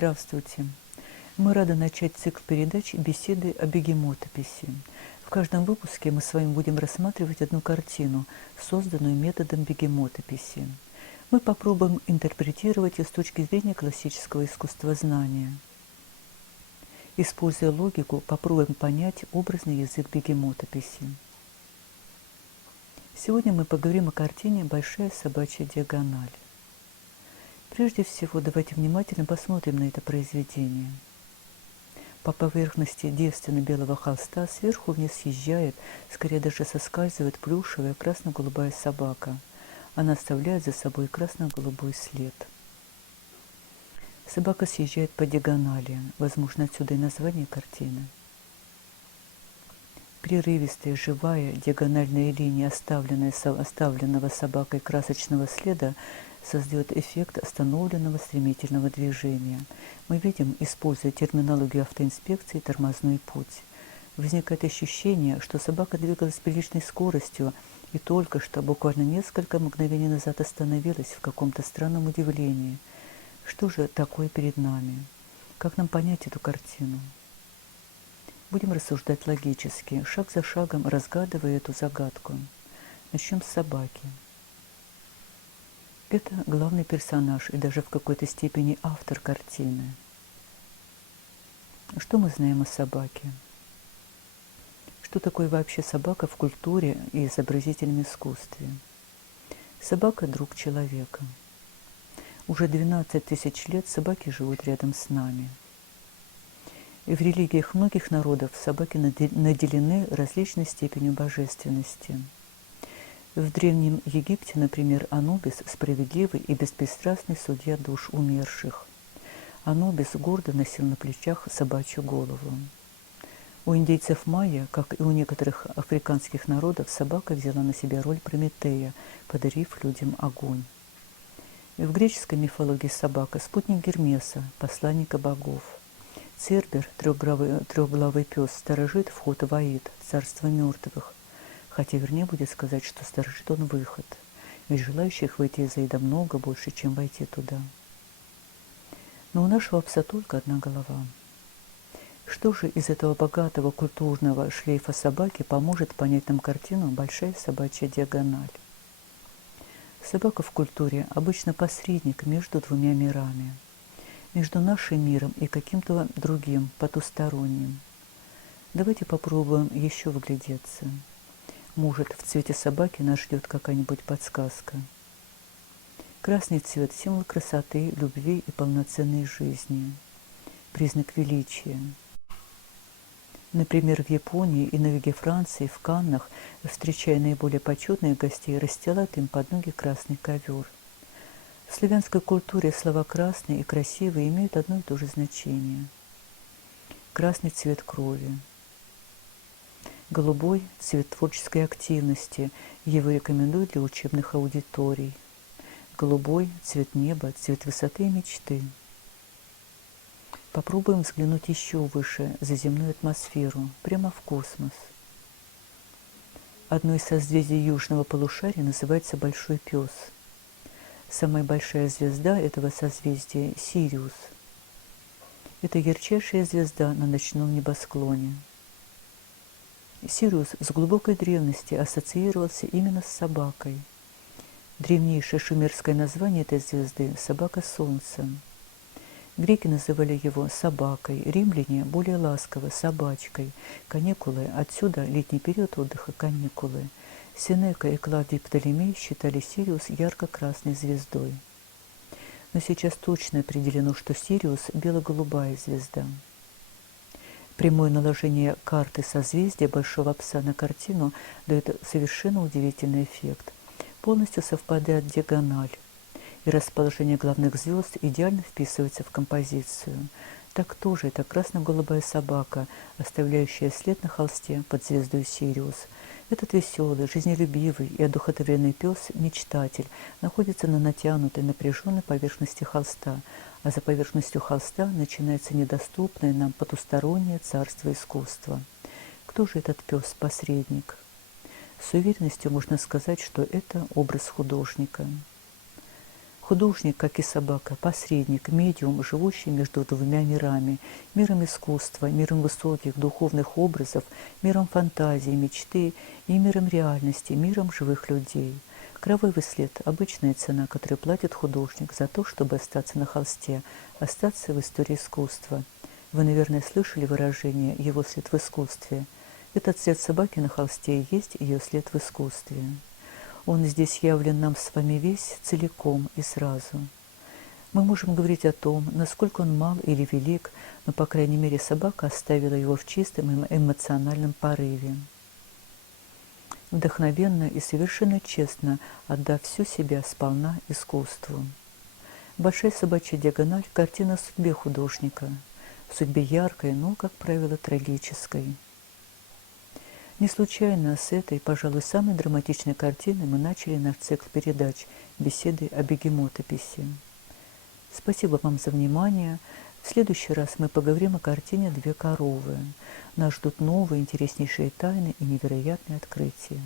Здравствуйте! Мы рады начать цикл передач «Беседы о бегемотописи». В каждом выпуске мы с вами будем рассматривать одну картину, созданную методом бегемотописи. Мы попробуем интерпретировать ее с точки зрения классического искусствознания. Используя логику, попробуем понять образный язык бегемотописи. Сегодня мы поговорим о картине «Большая собачья диагональ». Прежде всего, давайте внимательно посмотрим на это произведение. По поверхности девственно-белого холста сверху вниз съезжает, скорее даже соскальзывает плюшевая красно-голубая собака. Она оставляет за собой красно-голубой след. Собака съезжает по диагонали, возможно, отсюда и название картины. Прерывистая, живая, диагональная линия оставленного собакой красочного следа создает эффект остановленного стремительного движения. Мы видим, используя терминологию автоинспекции, тормозной путь. Возникает ощущение, что собака двигалась с приличной скоростью и только что, буквально несколько мгновений назад, остановилась в каком-то странном удивлении. Что же такое перед нами? Как нам понять эту картину? Будем рассуждать логически, шаг за шагом разгадывая эту загадку. Начнем с собаки. Это главный персонаж и даже в какой-то степени автор картины. Что мы знаем о собаке? Что такое вообще собака в культуре и изобразительном искусстве? Собака – друг человека. Уже 12 тысяч лет собаки живут рядом с нами. И в религиях многих народов собаки наделены различной степенью божественности. В Древнем Египте, например, Анубис – справедливый и беспристрастный судья душ умерших. Анубис гордо носил на плечах собачью голову. У индейцев майя, как и у некоторых африканских народов, собака взяла на себя роль Прометея, подарив людям огонь. И в греческой мифологии собака – спутник Гермеса, посланника богов. Цербер, трехглавый пес, сторожит вход в Аид, царство мертвых. Хотя вернее будет сказать, что сторожит он выход, ведь желающих выйти из Аида много больше, чем войти туда. Но у нашего пса только одна голова. Что же из этого богатого культурного шлейфа собаки поможет понять нам картину «Большая собачья диагональ»? Собака в культуре обычно посредник между двумя мирами. Между нашим миром и каким-то другим, потусторонним. Давайте попробуем еще вглядеться. Может, в цвете собаки нас ждет какая-нибудь подсказка. Красный цвет – символ красоты, любви и полноценной жизни. Признак величия. Например, в Японии и на юге Франции, в Каннах, встречая наиболее почетных гостей, расстилают им под ноги красный ковер. В славянской культуре слова «красный» и «красивый» имеют одно и то же значение. Красный цвет крови. Голубой – цвет творческой активности, его рекомендуют для учебных аудиторий. Голубой – цвет неба, цвет высоты и мечты. Попробуем взглянуть еще выше, за земную атмосферу, прямо в космос. Одно из созвездий южного полушария называется Большой пес. Самая большая звезда этого созвездия – Сириус. Это ярчайшая звезда на ночном небосклоне. Сириус с глубокой древности ассоциировался именно с собакой. Древнейшее шумерское название этой звезды – собака солнца. Греки называли его собакой, римляне более ласково – собачкой, каникулы – отсюда летний период отдыха – каникулы. Сенека и Клавдий Птолемей считали Сириус ярко-красной звездой. Но сейчас точно определено, что Сириус – бело-голубая звезда. Прямое наложение карты созвездия Большого пса на картину дает совершенно удивительный эффект. Полностью совпадает диагональ, и расположение главных звезд идеально вписывается в композицию. Так тоже это красно-голубая собака, оставляющая след на холсте под звездой Сириус. Этот веселый, жизнелюбивый и одухотворенный пес, мечтатель, находится на натянутой, напряженной поверхности холста, а за поверхностью холста начинается недоступное нам потустороннее царство искусства. Кто же этот пес-посредник? С уверенностью можно сказать, что это образ художника. Художник, как и собака, посредник, медиум, живущий между двумя мирами: миром искусства, миром высоких духовных образов, миром фантазии, мечты и миром реальности, миром живых людей. Кровавый след – обычная цена, которую платит художник за то, чтобы остаться на холсте, остаться в истории искусства. Вы, наверное, слышали выражение «его след в искусстве». Этот след собаки на холсте и есть ее след в искусстве. Он здесь явлен нам с вами весь, целиком и сразу. Мы можем говорить о том, насколько он мал или велик, но, по крайней мере, собака оставила его в чистом эмоциональном порыве. Вдохновенно и совершенно честно отдав всю себя сполна искусству. «Большая собачья диагональ» – картина о судьбе художника, судьбе яркой, но, как правило, трагической. Не случайно с этой, пожалуй, самой драматичной картины мы начали наш цикл передач «Беседы о бегемотописи». Спасибо вам за внимание. В следующий раз мы поговорим о картине «Две коровы». Нас ждут новые интереснейшие тайны и невероятные открытия.